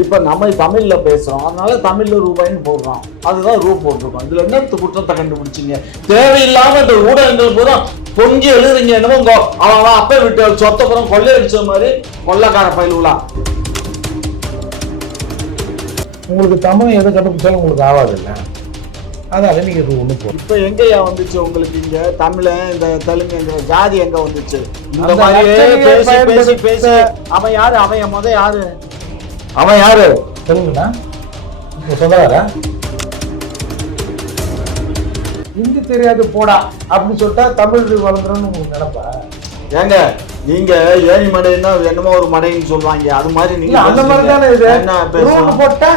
இப்ப நம்ம தமிழ்ல பேசுறோம், அதனால தமிழ்ல ரூபாய்ன்னு போடுறோம். அதுதான் போட்டிருக்கோம். இதுல என்ன குற்றத்தை கண்டுபிடிச்சிங்க? தேவையில்லாம இந்த ஊடகங்கள் பூரா பொங்கி எழுதுறீங்க. என்னமோ அவன் அப்ப விட்டு சொத்தப்புறம் கொள்ளையடிச்ச மாதிரி கொள்ளைக்கார பயிலுலாம். உங்களுக்கு தமிழ் எதை கண்டுபிடிச்சாலும் உங்களுக்கு ஆகாது இல்லை, அதனால நீங்க இது ஒண்ணு போடும். இப்ப எங்கயா வந்துச்சு உங்களுக்கு இங்க தமிழன் இந்த தெலுங்குங்கிற ஜாதி எங்க வந்துச்சு? இந்த மாதிரி பேசி பேசி பேசி அவன் யாரு? அவன் யாரு? அவன் யாரு? தெலுங்குனா சொந்தக்கார ஹிந்தி தெரியாது போடா அப்படின்னு சொல்லிட்டா தமிழ் வளர்ந்துறோம்னு உங்களுக்கு நினைப்பா? ஏங்க நீங்க ஏணி மடைன்னா என்னமோ ஒரு மடைன்னு சொல்லுவாங்க, அது மாதிரி நீங்க அந்த மாதிரி தானே இது. என்ன போட்டா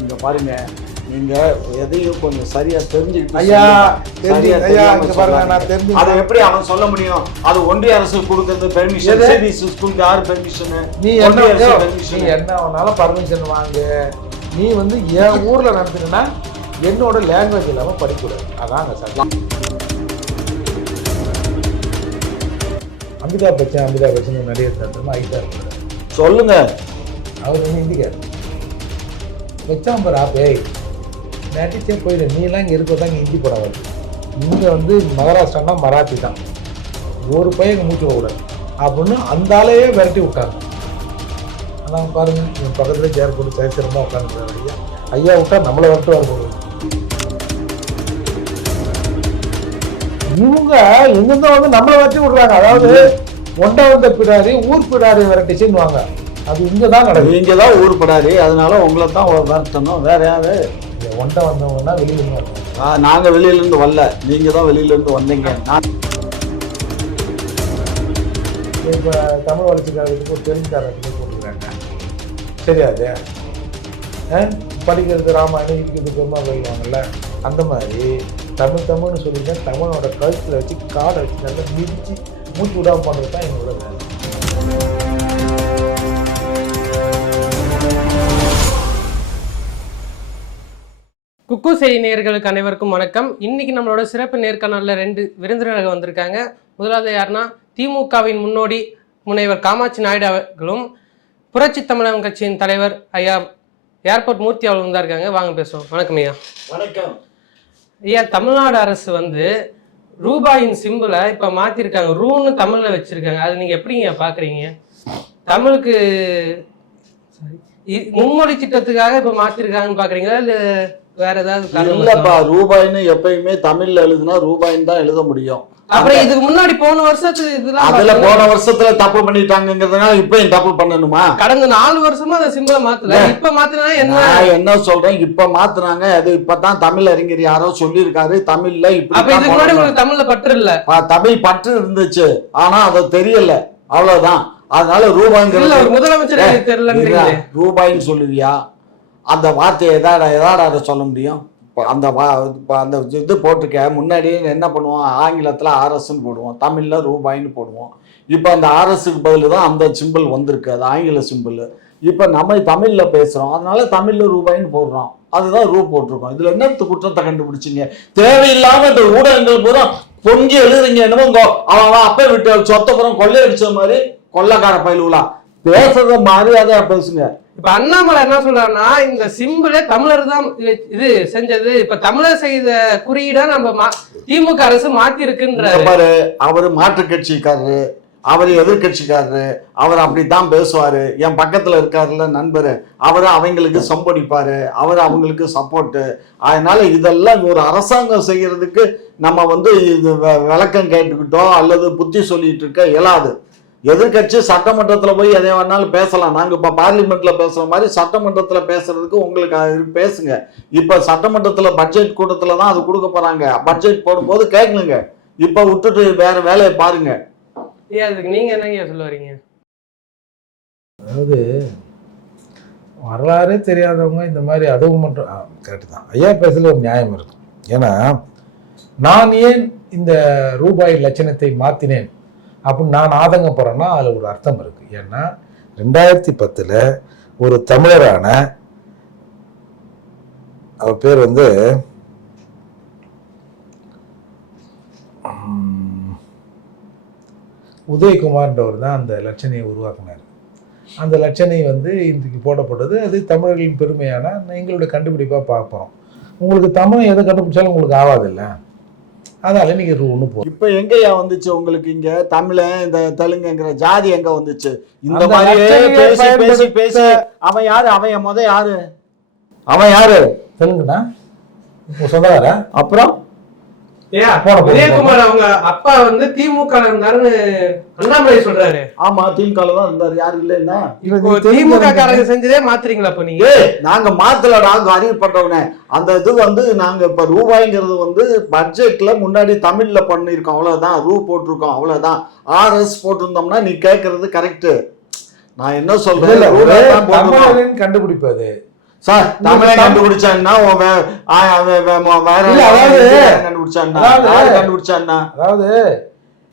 இங்க பாருங்க, நீங்க எதையும் கொஞ்சம் சரியா தெரிஞ்சுக்கிட்டு ஐயா பாருங்க, நான் தெரிஞ்சு அதை எப்படி அவன் சொல்ல முடியும்? அது ஒன்றிய அரசு கொடுக்கறது பெர்மிஷன். சிபிஎஸ்இ ஸ்கூலுக்கு யார் பெர்மிஷன்? நீ என்ன வேணாலும் பர்மிஷன் வாங்கு. நீ வந்து என் ஊர்ல நடத்துனா என்னோட லாங்குவேஜ் இல்லாம படிக்கூடாது. அதாங்க சார். அம்பிகா பச்சன் நடிகர் தரமா ஐட்டா இருக்கிறார். சொல்லுங்க. அவர் வந்து ஹிந்திக்கார் வச்சாம்பரா பேய் நடிச்சே போயிடு. நீலாம் இங்கே இருக்கதாங்க ஹிந்தி படம் வருது. இங்கே வந்து மகாராஷ்டிரானா மராத்தி தான். ஒரு பையன் மூச்சு விடக்கூடாது அப்படின்னு அந்த ஆளையே விரட்டி விட்டாங்க. ஆனால் பாருங்க, என் பக்கத்துல சேர் போட்டு சரித்திரமாக உட்காந்துருக்காரு. ஐயா விட்டா நம்மளை விரட்டு வர போடுவோம். இவங்க எங்கிருந்தோ வந்து நம்மளை விரட்டி விடுறாங்க. அதாவது ஒண்டை வந்த பிடாரி ஊர் பிடாரி விரட்டிச்சுன்னுவாங்க. அது இங்கதான் நடக்குது. இங்கதான் ஊர் பிடாரி, அதனால உங்களை தான் விரட்டணும். வேற யாரு? ஒண்டை வந்தவங்கன்னா வெளியில இருந்து. நாங்க வெளியில இருந்து வரல, நீங்க தான் வெளியில இருந்து வந்தீங்க. இப்ப தமிழ் வளர்ச்சிக்காரர்களுக்கு ஒரு தெலுங்குக்காரர்களுக்கு போட்டுக்கிறாங்க. சரியாது படிக்கிறது ராமாயணம் இருக்கிறது பெருமா போயிடுவாங்கல்ல. அந்த மாதிரி தமிழ்னு சொல்லிட்டு தமிழோட கழுத்துல வச்சு காடை வச்சு நல்லா மிதிச்சு மூச்சு விடாம பண்றது தான் எங்களோட வேலை. குக்கு செய்தி நேயர்களுக்கு அனைவருக்கும் வணக்கம். இன்னைக்கு நம்மளோட சிறப்பு நேர்காணலில் 2 விருந்தினர்கள் வந்திருக்காங்க. முதலாவது யாருன்னா, திமுகவின் முன்னோடி முனைவர் காமாட்சி நாயுடு அவர்களும் புரட்சி தமிழகம் கட்சியின் தலைவர் ஐயா ஏர்போர்ட் மூர்த்தி அவர்களும் தான் இருக்காங்க. வாங்க பேசுவோம். வணக்கம் ஐயா. வணக்கம் ஐயா. தமிழ்நாடு அரசு வந்து ரூபாயின் சிம்பிளை இப்போ மாற்றிருக்காங்க. ரூன்னு தமிழில் வச்சுருக்காங்க. அது நீங்கள் எப்படிங்க பார்க்குறீங்க? தமிழுக்கு மும்மொழி திட்டத்துக்காக இப்போ மாற்றிருக்காங்கன்னு பார்க்குறீங்களா, இல்லை வேற ஏதாவது? இல்லப்பா, ரூபாய்னு எப்பயுமே தமிழ்ல எழுதுனா ரூபாய்ன்னு தான் எழுத முடியும். அப்புறம் இதுக்கு முன்னாடி போன வருஷத்துல அதுல போன வருஷத்துல தப்பு பண்ணிட்டாங்கிறதுனால இப்பயும் தப்பு பண்ணணுமா? கடந்த 4 வருஷமா அந்த சிம்பிளை மாத்தல, இப்ப மாத்தினா என்ன சொல்றேன்? இப்ப மாத்துனாங்க. அது இப்பதான் தமிழ் அறிஞர் யாரோ சொல்லியிருக்காரு தமிழ்ல இப்படி. அப்ப இதுக்கு முன்னாடி உங்களுக்கு தமிழ்ல பற்று இல்ல? தமிழ் பற்று இருந்துச்சு, ஆனா அது தெரியல, அவ்வளவுதான். அதனால ரூபாய்ங்கிறது முதலமைச்சர் தெரியல. ரூபாய்ன்னு சொல்லுவியா? அந்த வார்த்தையை எதாட சொல்ல முடியும்? அந்த அந்த இது போட்டிருக்க முன்னாடி என்ன பண்ணுவோம்? ஆங்கிலத்தில் ஆர்எஸ்ன்னு போடுவோம், தமிழில் ரூபாய்ன்னு போடுவோம். இப்போ அந்த ஆர்எஸ்க்கு பதில் தான் அந்த சிம்பிள் வந்திருக்கு, அது ஆங்கில சிம்பிள். இப்போ நம்ம தமிழில் பேசுகிறோம், அதனால தமிழில் ரூபாய்ன்னு போடுறோம். அதுதான் போட்டிருக்கோம். இதில் என்ன குற்றத்தை கண்டுபிடிச்சிங்க? தேவையில்லாம இந்த ஊடகங்கள் பூரா பொங்கி எழுதுறீங்க. என்னமோ அவன் அப்ப விட்டு சொத்தப்புறம் கொள்ளையடிச்ச மாதிரி கொள்ளைக்கார பயிலுலாம். பேசுறத மரியாதையா பேசுங்க. இப்ப அண்ணாமலை என்ன சொல்றாருன்னா, இந்த சிம்பிளே தமிழர் தான் இது செஞ்சது, இப்ப தமிழர் செய்த குறியீடா நம்ம திமுக அரசு மாத்தி இருக்குன்றாரு. பாரு, அவரு மாற்று கட்சிக்காரரு, அவர் எதிர்கட்சிக்காரரு, அவர் அப்படித்தான் பேசுவாரு. என் பக்கத்துல இருக்காருல்ல நண்பரு, அவரு அவங்களுக்கு சம்படிப்பாரு, அவர் அவங்களுக்கு சப்போர்ட்டு. அதனால இதெல்லாம் ஒரு அரசாங்கம் செய்யறதுக்கு நம்ம வந்து இது விளக்கம் கேட்டுக்கிட்டோ அல்லது புத்தி சொல்லிட்டு இருக்க இயலாது. எதிர்கட்சி சட்டமன்றத்தில் போய் எதை வேணாலும் பேசலாம். நாங்கள் இப்போ பார்லிமெண்ட்ல பேசுற மாதிரி சட்டமன்றத்தில் பேசுறதுக்கு உங்களுக்கு பேசுங்க. இப்போ சட்டமன்றத்தில் பட்ஜெட் கூட்டத்தில் தான் அது கொடுக்க போறாங்க. பட்ஜெட் போடும்போது கேட்கணுங்க. இப்போ விட்டுட்டு வேற வேலையை பாருங்க. அதுக்கு நீங்க என்னங்க சொல்ல வரீங்க? அதாவது வரலாறே தெரியாதவங்க இந்த மாதிரி அதுவும் மட்டும் கரெக்டு தான். ஐயா பேசல ஒரு நியாயம் இருக்கு. ஏன்னா நான் ஏன் இந்த ரூபாய் லட்சணத்தை மாத்தினேன் அப்படின்னு நான் ஆதங்கப்படுறேன்னா அதில் ஒரு அர்த்தம் இருக்கு. ஏன்னா 2010 ஒரு தமிழரான அவர் பேர் வந்து உதயகுமார்ன்றவர் தான் அந்த லட்சணையை உருவாக்குனார். அந்த லட்சணை வந்து இன்றைக்கு போடப்பட்டது. அது தமிழர்களின் பெருமையான எங்களுடைய கண்டுபிடிப்பாக பார்க்குறோம். உங்களுக்கு தமிழ் எதை கண்டுபிடிச்சாலும் உங்களுக்கு ஆகாது இல்லை, அதனால நீங்க ஒண்ணு போ. இப்ப எங்கயா வந்துச்சு உங்களுக்கு இங்க தமிழன் இந்த தெலுங்குங்கிற ஜாதி எங்க வந்துச்சு? இந்த மாதிரியே பேசி பேசி பேசி அவன் யாரு? அவன் யாரு? அவன் யாரு? தெலுங்குனா சொந்தக்காரா? அப்புறம் உதயகுமார் அவங்க அப்பா வந்து திமுக இருந்தாருன்னு அண்ணாமலை சொல்றாரு. ஆமா, திமுக தான் இருந்தாரு, யாரு இல்லைன்னா. திமுக காரங்க செஞ்சதே மாத்துறீங்களா? இப்ப நீங்க நாங்க மாத்தலடா, அறிவிப்பட்டவனே. அந்த இது வந்து நாங்க இப்ப ரூபாய்ங்கிறது வந்து பட்ஜெட்ல முன்னாடி தமிழ்ல பண்ணிருக்கோம், அவ்வளவுதான். ரூ போட்டிருக்கோம், அவ்வளவுதான். RS போட்டிருந்தோம்னா நீ கேட்கறது கரெக்ட். நான் என்ன சொல்றேன், கண்டுபிடிப்பது சார் தமிழை கண்டுபிடிச்சான்னா கண்டுபிடிச்சான்னா, அதாவது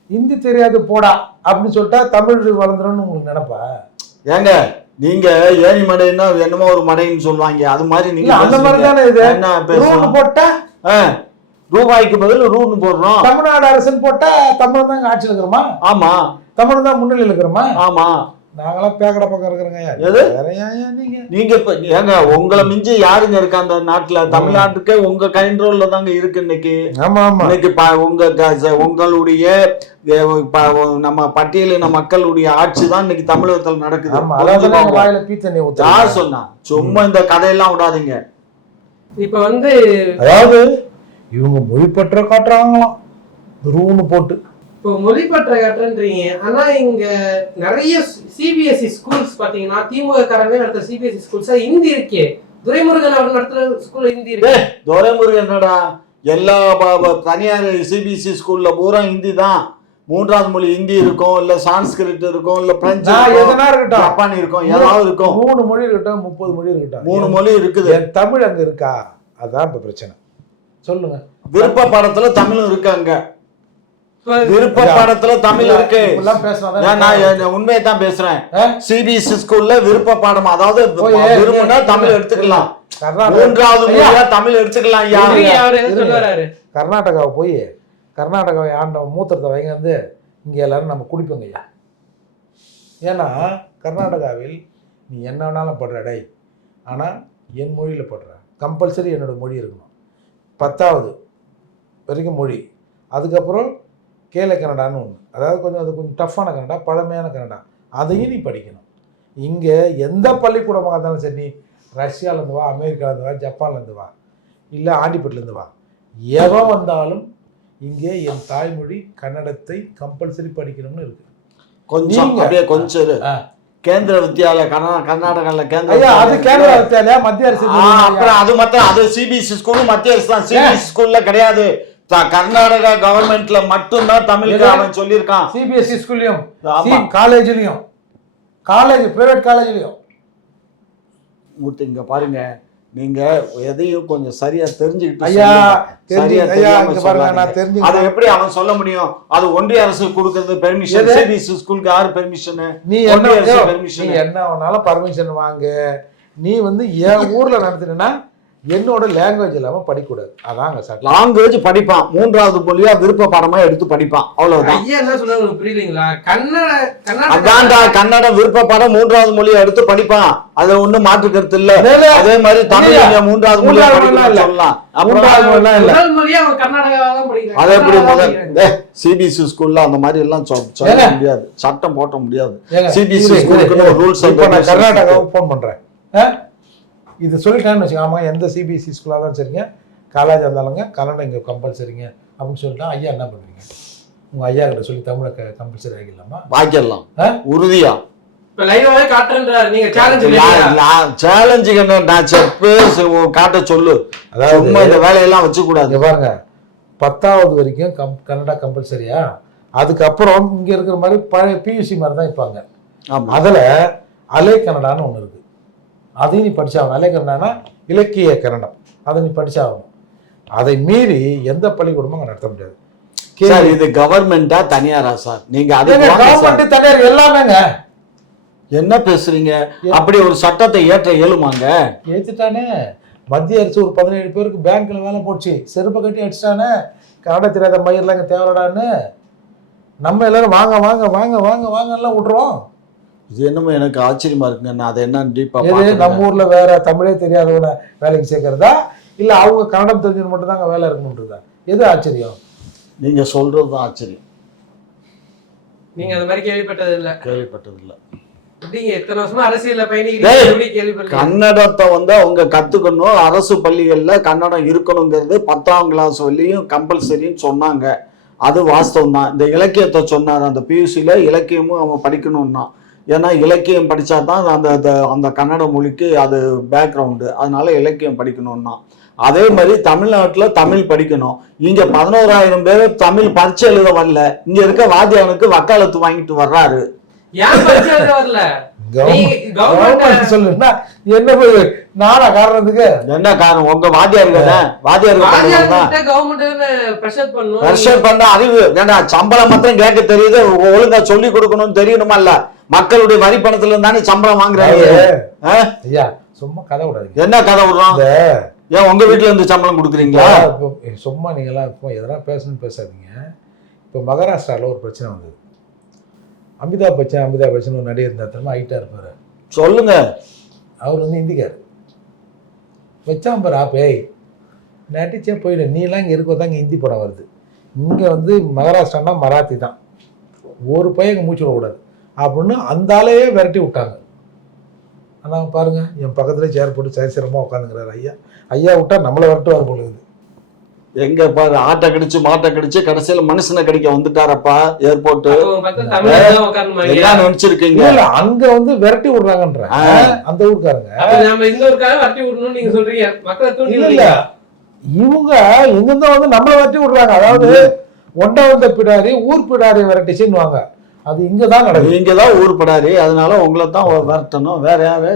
ஹிந்தி தெரியாது போடா அப்படின்னு சொல்லிட்டா தமிழ் வளர்ந்துரும்னு உங்களுக்கு நினைப்பா? ஏங்க நீங்க ஏணி மடைன்னா என்னமோ ஒரு மடைன்னு சொல்லுவாங்க, அது மாதிரி நீங்க அந்த மாதிரி தானே இது. என்ன போட்டா ரூபாய்க்கு பதில் ரூன்னு போடுறோம். தமிழ்நாடு அரசுன்னு போட்டா தமிழ் தான் ஆட்சியில் இருக்கிறோமா? ஆமா. தமிழ் தான் முன்னிலையில் இருக்கிறோமா? ஆமா. நாங்களாம் பேக்கட பக்கம் இருக்கிறோங்க. நீங்க இப்ப ஏங்க உங்களை மிஞ்சி யாருங்க இருக்கா அந்த நாட்டுல? தமிழ்நாட்டுக்கே உங்க கண்ட்ரோல்ல தாங்க இருக்கு இன்னைக்கு. ஆமா ஆமா. இன்னைக்கு உங்களுடைய நம்ம பட்டியலின மக்களுடைய ஆட்சி தான் இன்னைக்கு தமிழகத்துல நடக்குது. யார் சொன்னா? சும்மா இந்த கதையெல்லாம் விடாதீங்க. இப்ப வந்து அதாவது இவங்க மொழிப்பற்ற காட்டுறாங்களாம் ரூன்னு போட்டு. இப்போ மொழிப்பற்ற காட்டுறீங்க, ஆனா இங்க நிறைய CBSE ஸ்கூல்ஸ் பாத்தீங்கன்னா திமுக காரங்க நடத்துற CBSE ஸ்கூல்ஸ் ஹிந்தி இருக்கே. துரைமுருகன் அவர் நடத்துற ஸ்கூல்ல ஹிந்தி இருக்கு. துரைமுருகன் என்னடா, எல்லா தனியார் CBSE ஸ்கூல்ல பூரா ஹிந்தி தான். மூன்றாவது மொழி ஹிந்தி இருக்கும், இல்ல சான்ஸ்கிரிட் இருக்கும், இல்ல பிரெஞ்சு இருக்கும், ஜப்பான் இருக்கும், ஏதாவது இருக்கும். 3 மொழி இருக்கட்டும், 30 மொழி இருக்கட்டும், 3 மொழி இருக்குது. தமிழ் அங்க இருக்கா? அதான் இப்ப பிரச்சனை. சொல்லுங்க. விருப்ப பாடத்துல தமிழும் இருக்கு. அங்க விருப்ப பாடத்துல தமிழ் இருக்கு. நான் உண்மையை தான் பேசுறேன். CBSE ஸ்கூல்ல விருப்ப பாடம், அதாவது விரும்பினா தமிழ் எடுத்துக்கலாம், 3வது மொழியா தமிழ் எடுத்துக்கலாம். கர்நாடகாவை போய் கர்நாடகாவை ஆண்ட மூத்திரத்தை வைங்க வந்து இங்க எல்லாரும் நம்ம குடிப்போங்க ஐயா. ஏன்னா கர்நாடகாவில் நீ என்ன வேணாலும் படுற டை, ஆனா என் மொழியில படுற, கம்பல்சரி என்னோட மொழி இருக்கணும். 10வது வரைக்கும் மொழி. அதுக்கப்புறம் கேல கன்னடான்னு ஒன்று, அதாவது அது கொஞ்சம் டஃப்பான கன்னடா, பழமையான கன்னடா, அதையும் நீ படிக்கணும். இங்கே எந்த பள்ளிக்கூடமாக இருந்தாலும் சரி, ரஷ்யாவிலேருந்து வா, அமெரிக்காவிலேருந்து வா, ஜப்பான்லேருந்து வா, இல்லை ஆண்டிப்பட்டிலேருந்து வா, எவன் வந்தாலும் இங்கே என் தாய்மொழி கன்னடத்தை கம்பல்சரி படிக்கணும்னு இருக்கு. கொஞ்சம் கொஞ்சம் கேந்திர வித்யாலயா கர்நாடகால அது கேந்திர வித்யாலயா மத்திய அரசு. அப்புறம் அது மட்டும் அது CBSE ஸ்கூலும் மத்திய அரசு தான். CBSE ஸ்கூல்ல கிடையாது, கர்நாடகா கவர்மெண்ட்ல மட்டும்தான் தமிழுக்கு அவன் சொல்லியிருக்கான். CBSE ஸ்கூல்லையும் காலேஜ்லயும், காலேஜ் பிரைவேட் காலேஜ்லயும். மூர்த்தி இங்க பாருங்க, நீங்க எதையும் கொஞ்சம் சரியா தெரிஞ்சுக்கிட்டு அதை எப்படி அவன் சொல்ல முடியும்? அது ஒன்றிய அரசு கொடுக்கறது பெர்மிஷன். CBSE ஸ்கூலுக்கு யாரு பெர்மிஷன்? நீ என்ன வேணாலும் பர்மிஷன் வாங்க. நீ வந்து என் ஊர்ல நடத்தினா என்னோட லாங்குவேஜ் இல்லாம படிக்கூடாது. அதாங்க சார், லாங்குவேஜ் படிப்பான், 3வது மொழியா விருப்ப பாடமா எடுத்து படிப்பான், அவ்வளவுதான். ஐயா என்ன சொல்றாரு புரியலீங்களா? கன்னடம் விருப்ப பாடம் 3வது மொழியா எடுத்து படிப்பான், அது ஒண்ணும் மாற்று கருத்து இல்ல. அதே மாதிரி தமிழ் 3வது மொழியா சொல்லலாம். அது எப்படி CBSE ஸ்கூல்ல அந்த மாதிரி எல்லாம் சொல்ல முடியாது, சட்டம் போட்ட முடியாது. CBSE ஸ்கூலுக்கு ரூல்ஸ். கர்நாடகாவுக்கு போன் பண்றேன், இது சொல்லிட்டான்னு வச்சுக்கோங்க. எந்த CBSE ஸ்கூலாக தான் சரிங்க, காலேஜாக இருந்தாலுங்க கன்னடம் இங்கே கம்பல்சரிங்க அப்படின்னு சொல்லிட்டா ஐயா என்ன பண்ணுவீங்க? உங்கள் ஐயா கிட்ட சொல்லி தமிழை கம்பல்சரி ஆகிடலாமா? வாங்கிடலாம் உறுதியா. சேலஞ்சு காட்ட சொல்லு, அதாவது இந்த வேலையெல்லாம் வச்சு கூடாது. பாருங்க, 10வது வரைக்கும் கன்னடா கம்பல்சரியா, அதுக்கப்புறம் இங்கே இருக்கிற மாதிரி பழைய PUC மாதிரி தான் இருப்பாங்க. அதில் அலை கன்னடான்னு ஒன்று இருக்குது, அதையும் நீ படிச்சாகணும். அலை கன்னடானா இலக்கிய கன்னடம், அதை நீ படிச்சாகணும். அதை மீறி எந்த பள்ளிக்கூடமும் அங்கே நடத்த முடியாது. இது கவர்மெண்டா தனியாரா சார்? நீங்க கவர்மெண்ட் தனியார் எல்லாமேங்க. என்ன பேசுறீங்க? அப்படி ஒரு சட்டத்தை ஏற்ற இயலுமாங்க? ஏத்துட்டானே மத்திய அரசு ஒரு 17 பேருக்கு பேங்க்ல வேலை போச்சு, செருப்பை கட்டி அடிச்சிட்டானே. கன்னட தெரியாத மயிரெலாம் இங்கே தேவைடான்னு நம்ம எல்லாரும் வாங்க வாங்க வாங்க வாங்க வாங்க எல்லாம் விட்ருவோம். இது என்னமோ எனக்கு ஆச்சரியமா இருக்குங்க. நான் அதை என்னன்னு டீப்பா எது நம்ம ஊர்ல வேற தமிழே தெரியாதவன வேலைக்கு சேர்க்கறதா இல்ல அவங்க கன்னடம் தெரிஞ்சது மட்டும் தான் அங்க வேலை இருக்கணும்ன்றதா? எது ஆச்சரியம்? நீங்க சொல்றதுதான் ஆச்சரியம். நீங்க அந்த மாதிரி கேள்விப்பட்டது இல்ல? கேள்விப்பட்டது இல்ல. நீங்க எத்தனை வருஷமா அரசியல்ல பயணிக்கிறீங்க? கன்னடத்தை வந்து அவங்க கத்துக்கணும். அரசு பள்ளிகள்ல கன்னடம் இருக்கணுங்கிறது 10ஆம் கிளாஸ் வரையும் கம்பல்சரின்னு சொன்னாங்க. அது வாஸ்தவம் தான். இந்த இலக்கியத்தை சொன்னார் அந்த பியூசில இலக்கியமும் அவன் படிக்கணும்னா. ஏன்னா இலக்கியம் படித்தா தான் அந்த கன்னட மொழிக்கு அது பேக்ரவுண்டு. அதனால இலக்கியம் படிக்கணும்னா அதே மாதிரி தமிழ்நாட்டில் தமிழ் படிக்கணும். இங்கே 11,000 பேர் தமிழ் பரீட்சை எழுத வரல. இங்கே இருக்க வாத்தியானுக்கு வக்காலத்து வாங்கிட்டு வர்றாரு. சொல்லுன்னா என்ன போய் நானா காரணத்துக்கு என்ன காரணம்? உங்க வாத்தியார் பண்ண அறிவு ஏன்னா சம்பளம் மாத்திரம் கேட்க தெரியுது. ஒழுங்கா சொல்லி கொடுக்கணும்னு தெரியணுமா? இல்ல மக்களுடைய வரி பணத்துல இருந்தானே சம்பளம் வாங்குறாங்க. ஐயா சும்மா கதை விடாது. என்ன கதை விடுறோம்? ஏன் உங்க வீட்டுல இருந்து சம்பளம் கொடுக்குறீங்களா? சும்மா நீங்க எல்லாம் இப்போ எதனா பேசணும்னு பேசாதீங்க. இப்போ மகாராஷ்டிரால ஒரு பிரச்சனை வந்தது. அமிதாப் பச்சன் ஒரு நடிகர் இருந்தார் தெரியுமா? ஹைட்டா இருப்பாரு. சொல்லுங்க. அவர் வந்து இந்திக்காரு. வச்சான் பாரு பேய் நடிச்சே போயிடு. நீலாம் இங்கே இருக்கோ தான் இங்கே ஹிந்தி படம் வருது. இங்கே வந்து மகாராஷ்டிரானா மராத்தி தான். ஒரு பையன் மூச்சு விடக்கூடாது அப்படின்னு அந்த ஆளையே விரட்டி விட்டாங்க. ஆனால் பாருங்க என் பக்கத்துல சேர் போட்டு சரிசிரமாக உட்காந்துக்கிறாரு. ஐயா விட்டா நம்மளை விரட்டுவார் பொழுது. எங்க பாரு ஆட்டை கடிச்சு மாட்டை கடிச்சு கடைசியில மனுஷனை கடிக்க வந்துட்டாரப்பா ஏர்போர்ட். நினைச்சிருக்கீங்க அங்க வந்து விரட்டி விடுறாங்கன்ற அந்த ஊருக்காரங்க. இல்ல இவங்க எங்கிருந்தா வந்து நம்மளை விரட்டி விடுறாங்க. அதாவது ஒண்ட வந்த பிடாரி ஊர் பிடாரி விரட்டிச்சுன்னுவாங்க. அது இங்கதான் நடக்குது. இங்கதான் ஊர் பிடாரி. அதனால உங்களை தான் விரட்டணும். வேற யாரு?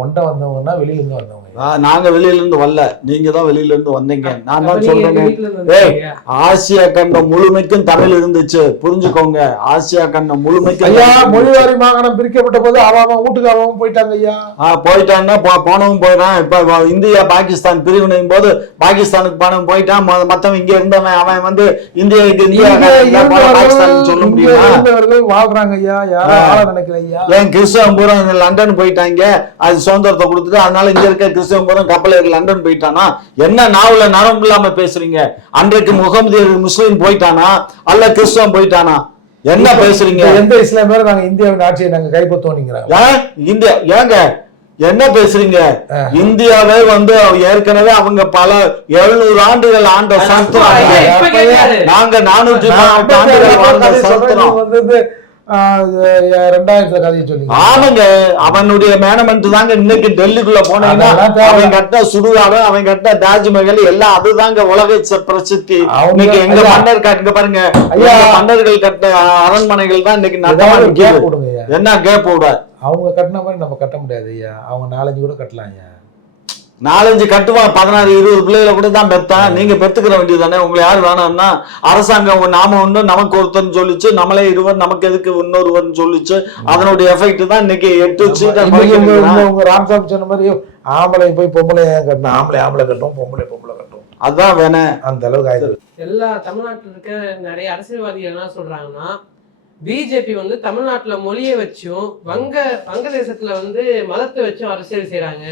ஒண்ட வந்தவங்கன்னா வெளியில இருந்து வந்தவங்க. நாங்க வெளியில இருந்து வரல. நீங்க தான் வெளியில இருந்து வந்தீங்க. நான் தான் சொல்றேன். ஆசியா கண்டம் முழுமைக்கும் தமிழ் இருந்துச்சு. புரிஞ்சுக்கோங்க. ஆசியா கண்டம் முழுமைக்கும். ஐயா மொழிவாரி மாகாணம் பிரிக்கப்பட்ட போது அவன் வீட்டுக்கு அவன் போயிட்டாங்க. ஐயா போயிட்டான்னா போனவன் போயிடான். இப்ப இந்தியா பாகிஸ்தான் பிரிவினையும் போது பாகிஸ்தானுக்கு போனவன் போயிட்டான். மத்தவன் இங்க இருந்தவன் அவன் வந்து இந்தியாவுக்கு பாகிஸ்தான் சொல்ல முடியும். வாழ்றாங்க ஐயா. யாரும் நினைக்கல ஐயா. ஏன் கிறிஸ்தவன் பூரா லண்டன் போயிட்டாங்க. அது சுதந்திரத்தை கொடுத்துட்டு அதனால இங்க இருக்க கிறிஸ்தவன் பூரா கப்பல் ஏறி லண்டன் போயிட்டானா? என்ன நாவல நரம்பு இல்லாம பேசுறீங்க? அன்றைக்கு முகமது முஸ்லீம் போயிட்டானா அல்ல கிறிஸ்தவன் போயிட்டானா? என்ன பேசுறீங்க? எந்த இஸ்லாமியர் நாங்க இந்தியாவின் ஆட்சியை நாங்க கைப்பற்றுவோம். இந்தியா ஏங்க என்ன பேசுறீங்க? இந்தியாவே வந்து ஏற்கனவே அவங்க பல 700 ஆண்டுகள் ஆண்ட சத்திரம். நாங்க 418 ஆண்டுகள் வாழ்ந்த சத்திரம். 2000 கதையை சொல்லி. ஆமாங்க. அவனுடைய மேனமெண்ட் தாங்க இன்னைக்கு டெல்லிக்குள்ள போனீங்கன்னா அவன் கட்ட சுடுகாடு அவன் கட்ட தாஜ்மஹல் எல்லாம் அதுதாங்க உலக பிரசித்தி. இன்னைக்கு எங்க மன்னர் இங்க பாருங்க மன்னர்கள் கட்ட அரண்மனைகள் தான் இன்னைக்கு என்ன கேப் விட. அவங்க கட்டின மாதிரி நம்ம கட்ட முடியாது ஐயா. அவங்க 4-5 கூட கட்டலாம் ஐயா. 4-5 கட்டுவான். 16-20 பிள்ளைகளை கூட தான் பெத்தான். நீங்க பெத்துக்கிற வேண்டியது தானே. உங்களை யாரு வேணாம்னா அரசாங்கம் நாம ஒண்ணு நமக்கு ஒருத்தர் சொல்லிச்சு. நம்மளே இருவர் நமக்கு எதுக்கு இன்னொருவர் சொல்லிச்சு. அதனுடைய எஃபெக்ட் தான் இன்னைக்கு 8 உங்க ராம்சாமி சொன்ன மாதிரி ஆம்பளை போய் பொம்பளை கட்டணும். ஆம்பளை கட்டும் பொம்பளை கட்டும். அதுதான் வேணும். அந்த அளவுக்கு ஆயிடுது. எல்லா தமிழ்நாட்டில் இருக்க நிறைய அரசியல்வாதிகள் என்ன சொல்றாங்கன்னா பிஜேபி வந்து தமிழ்நாட்டுல மொழியை வச்சும் வங்கதேசத்துல வந்து மதத்தை வச்சும் அரசியல் செய்யறாங்க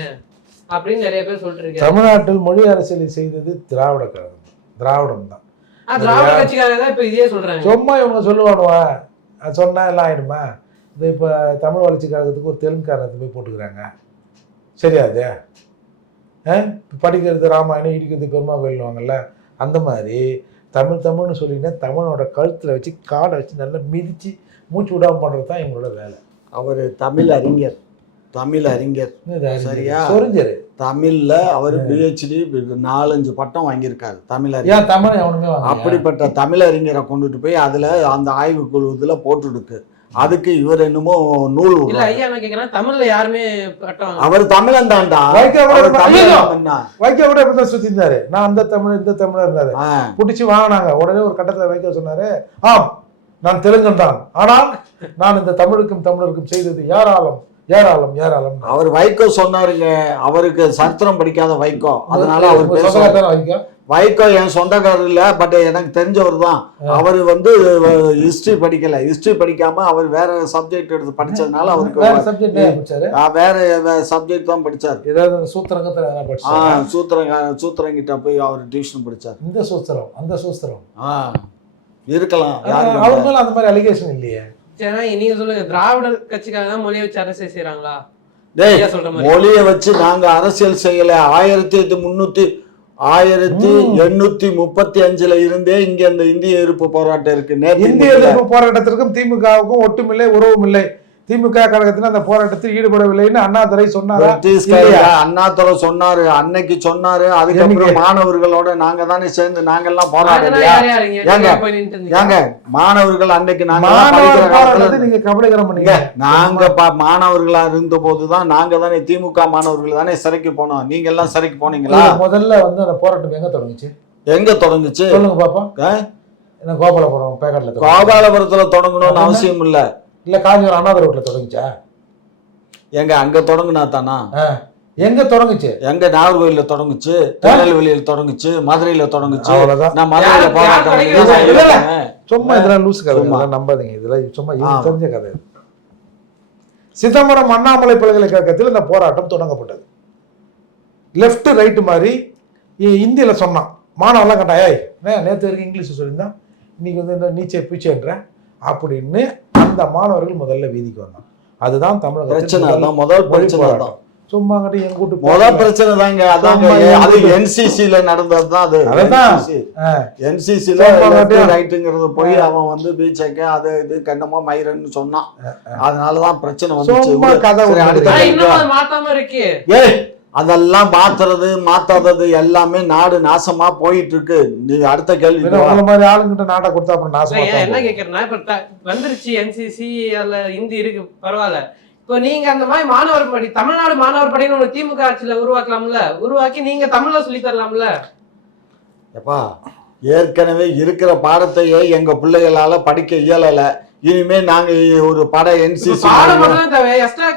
அப்படின்னு நிறைய பேர் சொல்லிட்டு இருக்காங்க. தமிழ்நாட்டில் மொழி அரசியலை செய்தது திராவிடம் தான். திராவிட கட்சிக்காக தான் இப்ப இதே சொல்றாங்க. சும்மா இவங்க சொல்லுவானுவா சொன்னா எல்லாம் ஆயிடுமா? இது இப்ப தமிழ் வளர்ச்சி கழகத்துக்கு ஒரு தெலுங்குக்காரத்தை போய் போட்டுக்கிறாங்க. சரியாது படிக்கிறது ராமாயணம் இடிக்கிறது பெருமா கோயில்வாங்கல்ல. அந்த மாதிரி தமிழ்னு சொல்லிங்கன்னா தமிழோட கழுத்துல வச்சு காடை வச்சு நல்லா மிதிச்சு மூச்சு விடாம பண்றது தான் எங்களோட வேலை. அவர் தமிழ் அறிஞர் சரியா? தமிழ்ல அவர் PhD 4-5 பட்டம் வாங்கியிருக்காரு. தமிழ் அறிஞர். அப்படிப்பட்ட தமிழ் அறிஞரை கொண்டுட்டு போய் அதுல அந்த ஆய்வு குழு இதுல போட்டுடுக்கு. அதுக்கு இவர் என்னமோ நூல் தமிழ்ல யாருமே அவர் தமிழன் தான்டா. வைக்க கூட சுத்தி இருந்தாரு. நான் அந்த தமிழ் இந்த தமிழ் இருந்தாரு. புடிச்சு வாங்கினாங்க. உடனே ஒரு கட்டத்துல வைக்க சொன்னாரு, ஆம் நான் தெலுங்கன் தான், ஆனால் நான் இந்த தமிழுக்கும் தமிழருக்கும் செய்தது ஏராளம். அவர் வைகோ சொன்னாருங்க. அவருக்கு சரித்திரம் படிக்காத வைகோ. அதனால அவர் வைகோ என் சொந்தக்காரர் இல்ல, பட் எனக்கு தெரிஞ்சவர் தான். அவர் வந்து ஹிஸ்டரி படிக்கல, ஹிஸ்டரி படிக்காம அவர் வேற சப்ஜெக்ட் எடுத்து படிச்சதுனால அவருக்கு வேற சப்ஜெக்ட் படிச்சாரு. வேற சப்ஜெக்ட் தான் படிச்சார். ஏதாவது சூத்திரங்கத்துல எதனா படிச்சாரு? சூத்திரங்கிட்ட போய் அவர் டியூஷன் படிச்சார். இந்த சூத்திரம் அந்த சூத்திரம் இருக்கலாம். அவர் மேல அந்த மாதிரி அலிகேஷன் இல்லையே. சரி, நீங்க சொல்லுங்க, திராவிட கட்சிக்காக தான் மொழியை வச்சு அரசியல் செய்யறாங்களா? மொழியை வச்சு நாங்க அரசியல் செய்யல. 1835 இருந்தே இங்க அந்த இந்திய எதிர்ப்பு போராட்டம் இருக்கு. இந்திய எதிர்ப்பு போராட்டத்திற்கும் திமுகவுக்கும் ஒட்டுமில்லை, உறவும் இல்லை. திமுக கழகத்தில் அந்த போராட்டத்தில் ஈடுபடவில்லைன்னு அண்ணாதுரை சொன்னாரா? அண்ணாதுரை சொன்னாரு, அன்னைக்கு சொன்னாரு. அதுக்கப்புறம் மாணவர்களோட நாங்க தானே சேர்ந்து நாங்கெல்லாம் போராடலையா? ஏங்க மாணவர்கள் அன்னைக்கு நீங்க கபலீகரம் பண்ணீங்க. நாங்க மாணவர்களா இருந்த போதுதான் நாங்க தானே திமுக மாணவர்கள் தானே சிறைக்கு போனோம். நீங்க எல்லாம் சிறைக்கு போனீங்களா? முதல்ல வந்து அந்த போராட்டம் எங்க தொடங்குச்சு? எங்க தொடங்குச்சு சொல்லுங்க பாப்போம். கோபாலபுரம் பேக்கெட்ல. கோபாலபுரத்துல தொடங்கணும்னு அவசியம் இல்ல. இல்ல காஞ்சிபுரம் அண்ணாதுரை ரோட்ல தொடங்குச்சா? எங்க அங்க தொடங்குனா தானா? எங்க தொடங்குச்சு? எங்க நாகர்கோயில்ல தொடங்குச்சு, திருநெல்வேலியில தொடங்குச்சு, மதுரையில தொடங்குச்சு. நான் மதுரையில போராட்டம் சும்மா இதெல்லாம் லூஸ் கதை நம்பாதீங்க. இதெல்லாம் சும்மா தெரிஞ்ச கதை. சிதம்பரம் அண்ணாமலை பல்கலைக்கழகத்தில் இந்த போராட்டம் தொடங்கப்பட்டது. லெஃப்ட் ரைட்டு மாதிரி இந்தியில சொன்னான். மாணவர்லாம் கேட்டா, ஏய் நேற்று வரைக்கும் இங்கிலீஷ் சொல்லியிருந்தான், இன்னைக்கு வந்து என்ன நீச்சே பீச்சேன்ற அப்படின்னு அந்த மாணவர்கள் முதல்ல வீதிக்கு வந்தாங்க. அதுதான் தமிழக பிரச்சனை. முதல் பிரச்சனை தான். சும்மா கிட்ட எங்க கூட்டு முதல் பிரச்சனை தாங்க. அது என்சிசில நடந்ததுதான். அது என்சிசில ரைட்டுங்கிறது போய் அவன் வந்து பீச்சக்க அது இது கண்ணமா மயிரன்னு சொன்னான். அதனாலதான் பிரச்சனை வந்து. அதெல்லாம் மாத்தாதது எல்லாமே நாடு நாசமா போயிட்டு இருக்கு. நீ அடுத்த கேள்வி மாதிரி ஆளுங்கிட்ட நாட்டை கொடுத்தா அப்புறம் நாசமா. என்ன கேக்குறேன்னா, இப்ப வந்துருச்சு என்சிசி, அதுல ஹிந்தி இருக்கு, பரவாயில்ல. இப்போ நீங்க அந்த மாதிரி மாணவர் படி, தமிழ்நாடு மாணவர் படைன்னு ஒரு திமுக ஆட்சியில உருவாக்கலாம்ல, உருவாக்கி நீங்க தமிழ்ல சொல்லி தரலாம்ல. எப்பா ஏற்கனவே இருக்கிற பாடத்தையே எங்க பிள்ளைகளால படிக்க இயலல. இனிமே நாங்க ஒரு படம் என்சிசி எக்ஸ்ட்ரா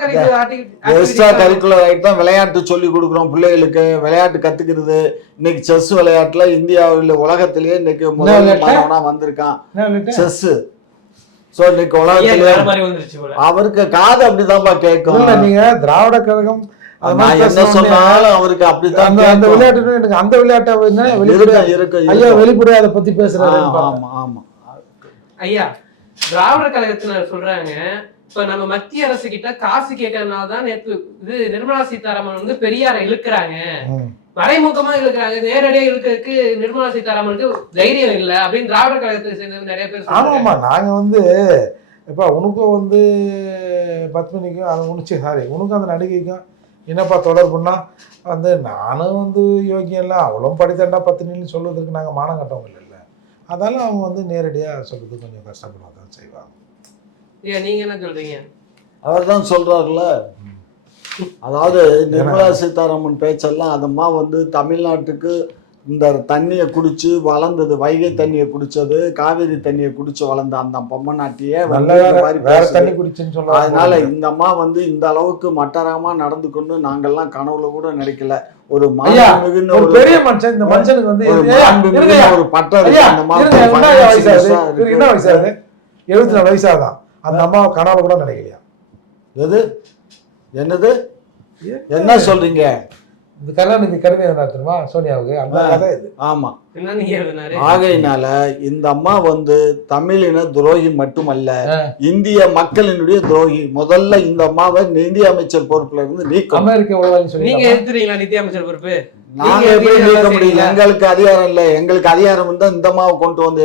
கரிக்குலர் ஆயிட்டு தான் விளையாட்டு சொல்லி கொடுக்குறோம் பிள்ளைகளுக்கு. விளையாட்டு கத்துக்கிறது. இன்னைக்கு செஸ் விளையாட்டுல இந்தியாவில் உலகத்திலேயே இன்னைக்கு முதல் மாணவனா வந்திருக்கான் செஸ். சோ இன்னைக்கு உலகத்திலே அவருக்கு காது அப்படிதான்ப்பா கேட்கும். நீங்க திராவிட கழகம் என்ன சொன்னாலும் அவருக்கு அப்படித்தான் அந்த விளையாட்டு. எனக்கு அந்த விளையாட்டை வெளிப்படையா அதை பத்தி பேசுறாரு. ஆமா ஆமா ஐயா, திராவிட கழகத்தினர் சொல்றாங்க, இப்ப நம்ம மத்திய அரசு கிட்ட காசு கேட்கறதுனாலதான் நேற்று இது நிர்மலா சீதாராமன் வந்து பெரியாரை இழுக்கிறாங்க, மறைமுகமா இழுக்கிறாங்க, நேரடியா இழுக்கிறதுக்கு நிர்மலா சீதாராமனுக்கு தைரியம் இல்லை அப்படின்னு திராவிட கழகத்தை சேர்ந்து நிறைய பேர். ஆமாமா, நாங்க வந்து இப்ப உனக்கும் வந்து பத்மினிக்கும் அது உனக்கும் அந்த நடிகைக்கும் என்னப்பா தொடர்புன்னா வந்து நானும் வந்து யோகியம் இல்லை, அவளும் படித்தண்டா பத்தினின்னு சொல்வதற்கு நாங்கள் மானம் கட்டவங்க இல்லை. அதனால அவங்க வந்து நேரடியாக சொல்றது கொஞ்சம் கஷ்டப்படாதான் செய்வாங்க. நீங்க என்ன சொல்றீங்க? அவர் தான் சொல்றாருல. அதாவது நிர்மலா சீதாராமன் பேச்செல்லாம் அதம்மா வந்து தமிழ்நாட்டுக்கு இந்த தண்ணியை குடிச்சு வளர்ந்தது, வைகை தண்ணியை குடிச்சது, காவேரி தண்ணியை குடிச்சு வளர்ந்த அந்த பொம்மநாட்டியே தண்ணி குடிச்சுன்னு சொல்ல. அதனால இந்த அம்மா வந்து இந்த அளவுக்கு மட்டரமா நடந்துக்கொண்டு நாங்கெல்லாம் கனவுல கூட நினைக்கல. ஒரு பெரிய மனுஷன், இந்த மனுஷனுக்கு வந்து ஒரு பட்டம் இருக்கு. அந்த மாதிரி 74 வயசாதான் அந்த அம்மா கனவுல கூட நினைக்கலையா? எது என்னது என்ன சொல்றீங்க? இந்த கருணாநிதி கருணை தெரியுமா சோனியாவுக்கு? அந்த கதை இது. ஆமா, ஆகையினால இந்த அம்மா வந்து தமிழின துரோகி மட்டுமல்ல, இந்திய மக்களினுடைய துரோகி. முதல்ல இந்த அம்மாவை நிதி அமைச்சர் பொறுப்புல இருந்து நீக்க. அமெரிக்க நீங்க எடுத்துறீங்களா நிதி அமைச்சர் பொறுப்பு? நாங்க எப்படி நீக்க முடியும்? எங்களுக்கு அதிகாரம் இல்ல. எங்களுக்கு அதிகாரம் இருந்தா இந்த அம்மாவை கொண்டு வந்து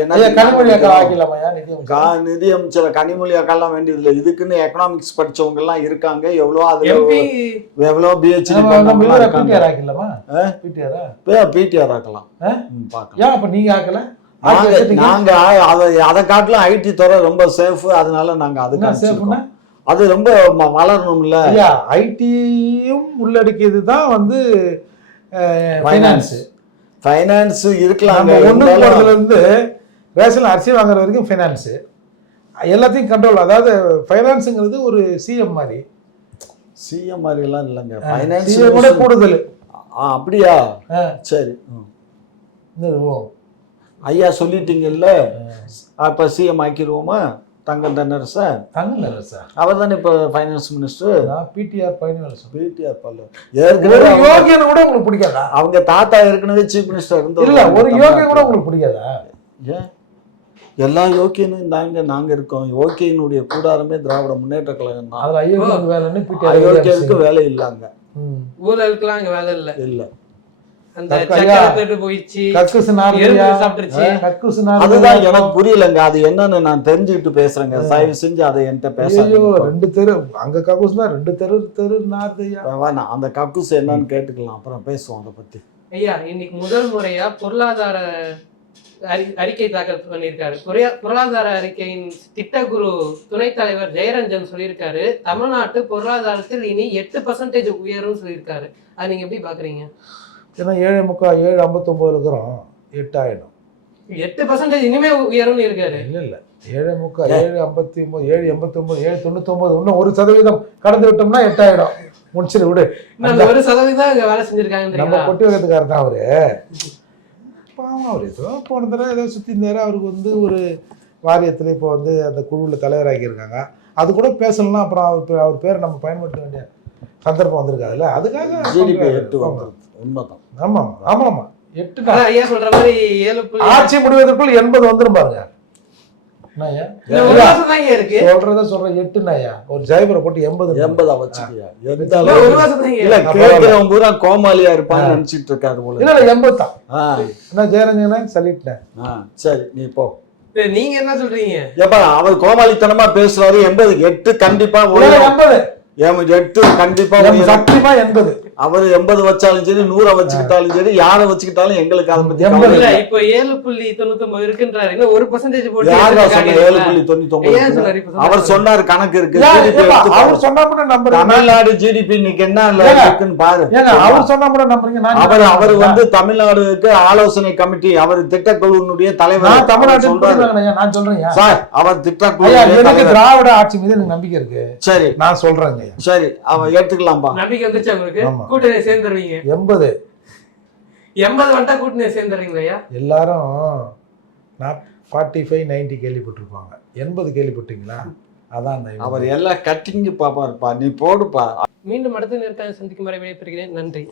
நிதி அமைச்சர் கனிமொழி அக்காலாம் வேண்டியது இல்லை. இதுக்குன்னு எக்கனாமிக்ஸ் படிச்சவங்க எல்லாம் இருக்காங்க. எவ்வளவு பிஹெச்டி பிடிஆர் ஆக்கலாம். நாங்க அதை காட்டிலும் ஐடி துறை ரொம்ப சேஃப். அதனால நாங்க அதுக்கு அது ரொம்ப வளரணும்ல. ஐடியும் உள்ளடக்கியதுதான் வந்து ஃபைனான்ஸ் இருக்கலாம். இருந்து ரேஷன் அரிசி வாங்குற வரைக்கும் ஃபைனான்ஸ் எல்லாத்தையும் கண்ட்ரோல். அதாவது ஃபைனான்ஸுங்கிறது ஒரு சிஎம் மாதிரி. சிஎம் மாதிரி எல்லாம் இல்லைங்க, ஃபைனான்ஸ் கூட கூடுதல். அப்படியா? சரி. ஐயா சொல்லிட்டீங்கல்ல, அப்ப சிஎம் ஆக்கிடுவோமா தங்கம் தென்னரச? தங்கம் தென்னரசா? அவர் தானே இப்ப finance minister. PTR finance. PTR பல்ல ஒரு யோகியன் கூட உங்களுக்கு பிடிக்காதா? அவங்க தாத்தா ஏற்கனவே சீஃப் மினிஸ்டர் இருந்தோம். இல்ல, ஒரு யோகியன் கூட உங்களுக்கு பிடிக்காதா? ஏன் எல்லா யோக்கியனும் நாங்க இருக்கோம். யோக்கியனுடைய கூடாரமே திராவிட முன்னேற்ற கழகம் தான். அதுல அயோக்கியனுக்கு வேலைன்னு அயோக்கியனுக்கு வேலை இல்லங்க. ஊழலுக்குலாம் அங்க வேலை இல்ல. இல்ல, அந்த சக்கரத்தை போயிச்சு, அதுதான் எனக்கு புரியலங்க. அது என்னன்னு நான் தெரிஞ்சுக்கிட்டு பேசுறேங்க. தயவு செஞ்சு அதை என்கிட்ட பேசாதீங்க. 2 தெரு அங்க கக்கூஸ் தான், 2 தெரு நார்தையா. வேணாம், அந்த கக்கூஸ் என்னன்னு கேட்டுக்கலாம், அப்புறம் பேசுவோம் அதை பத்தி. ஐயா, இன்னைக்கு முதல் முறையா பொருளாதார அறிக்கை தாக்கல் பண்ணியிருக்காரு. பொருளாதார அறிக்கையின் திட்டக்குழு துணைத் தலைவர் ஜெயரஞ்சன் சொல்லியிருக்காரு, தமிழ்நாட்டு பொருளாதாரத்தில் இனி 8% உயரும் சொல்லியிருக்காரு. அது நீங்க எப்படி பாக்குறீங்க? ஏன்னா 7:59 இருக்கிறோம், 8 ஆயிடும். 8% இனிமே உயரும்னு இருக்காரு. இல்ல 7:59, 7:89, 7:99, இன்னும் 1% கடந்து விட்டோம்னா 8 ஆயிடும். முடிச்சிரு விடு. அந்த 1% அங்க வேலை செஞ்சிருக்காங்க. நம்ம கொட்டி வைக்கிறதுக்காரர் தான் அவரு. பாவம், அவர் ஏதோ போன தடவை ஏதோ சுற்றி இருந்தார். அவருக்கு ஒரு வாரியத்தில் இப்போ அந்த குழுவில் தலைவராகியிருக்காங்க. அது கூட பேசலாம். அப்புறம் அவர் பேரை நம்ம பயன்படுத்த வேண்டிய சந்தர்ப்பம் வந்திருக்காதுல்ல, அதுக்காக ஜிடிபி 8 உண்மைதான். ஆமாம் ஆமாம் ஆமாம் 8 ஐயா சொல்ற மாதிரி 7 ஆட்சி முடிவதற்குள் 80 வந்துடும் பாருங்க. சொல்றத சொல்ற 8 ஒரு ஜெயபுரை போட்டு 80 வச்சுக்கியா? இல்ல, கேட்கிறவங்க பூரா கோமாளியா இருப்பான்னு நினைச்சிட்டு இருக்காரு போல. இல்ல 80 தான். என்ன ஜெயரஞ்சன் சொல்லிட்டேன். சரி, நீ போ. நீங்க என்ன சொல்றீங்க? எப்ப அவர் கோமாளித்தனமா பேசுறாரு. 8 கண்டிப்பா 8 கண்டிப்பா சத்தியமா 80. அவர் 80 வச்சாலும் சரி, 100 வச்சுக்கிட்டாலும் சரி, யாரை வச்சுக்கிட்டாலும் எங்களுக்கு அதை பத்தி இப்ப 7.99 இருக்குன்றாரு. இன்னும் 1% போட்டு 7.99 அவர் சொன்னாரு. கணக்கு இருக்கு. அவர் சொன்னா கூட நம்புறீங்க. தமிழ்நாடு ஜிடிபி இன்னைக்கு என்ன இருக்குன்னு பாரு. அவர் சொன்னா கூட நம்புறீங்க. அவர் தமிழ்நாடுக்கு ஆலோசனை கமிட்டி, அவர் திட்டக்குழுனுடைய தலைவர். தமிழ்நாடு நான் சொல்றேன் சார், அவர் திட்டக்குழு திராவிட ஆட்சி மீது எனக்கு நம்பிக்கை இருக்கு. சரி, நான் சொல்றேங்க. சரி, அவன் எடுத்துக்கலாம்பா. நம்பிக்கை வந்துச்சு அவங்களுக்கு. கூட்டணி சேர்ந்துருவீங்க. 80 வந்தா கூட்டணி சேர்ந்துறீங்களா? எல்லாரும் 45, 90 கேள்விப்பட்டிருப்பாங்க. 80 கேள்விப்பட்டீங்களா? அதான் அவர் எல்லாம் கட்டிங்கு பாப்பாருப்பா. நீ போடுப்பா. மீண்டும் அடுத்த நேரத்தை சந்திக்கும் வரை விடைபெறுகிறேன். நன்றி.